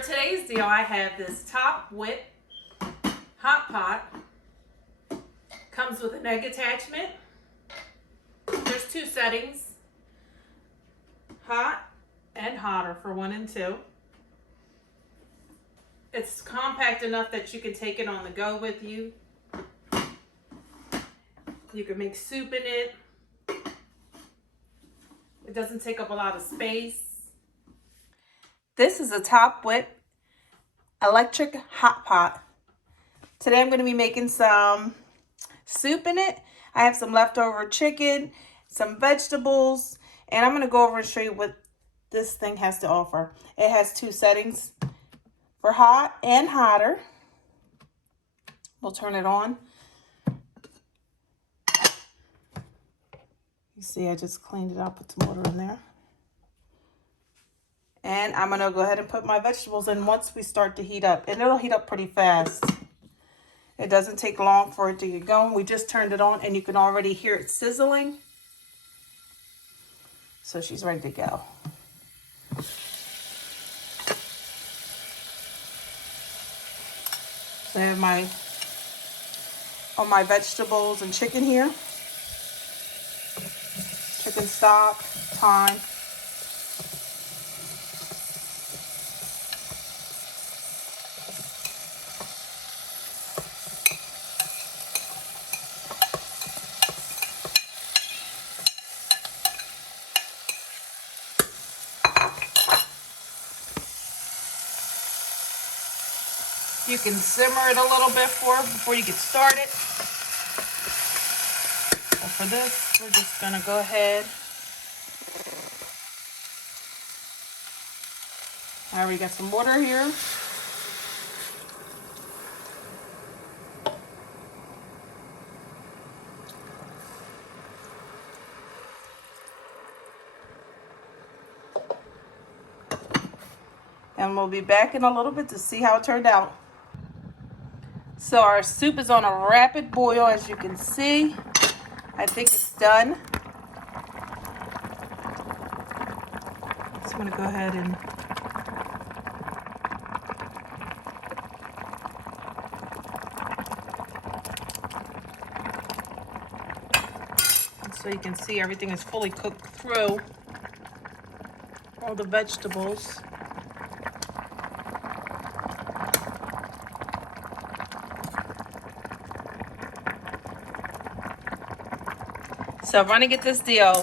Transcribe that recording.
today's deal, I have this Top Whip hot pot. Comes with an egg attachment. There's two settings, hot and hotter for 1 and 2. It's compact enough that you can take it on the go with you. You can make soup in it. It doesn't take up a lot of space. This is a Top Whip electric hot pot. Today I'm going to be making some soup in it. I have some leftover chicken, some vegetables, and I'm going to go over and show you what this thing has to offer. It has two settings for hot and hotter. We'll turn it on. You see, I just cleaned it up, put some water in there. And I'm going to go ahead and put my vegetables in once we start to heat up. And it'll heat up pretty fast. It doesn't take long for it to get going. We just turned it on and you can already hear it sizzling. So she's ready to go. So I have all my vegetables and chicken here. Chicken stock, thyme. You can simmer it a little bit before you get started. But for this, we're just gonna go ahead. I already got some water here. And we'll be back in a little bit to see how it turned out. So our soup is on a rapid boil, as you can see. I think it's done. So I'm going to go ahead and so you can see everything is fully cooked through all the vegetables. So I'm going to get this deal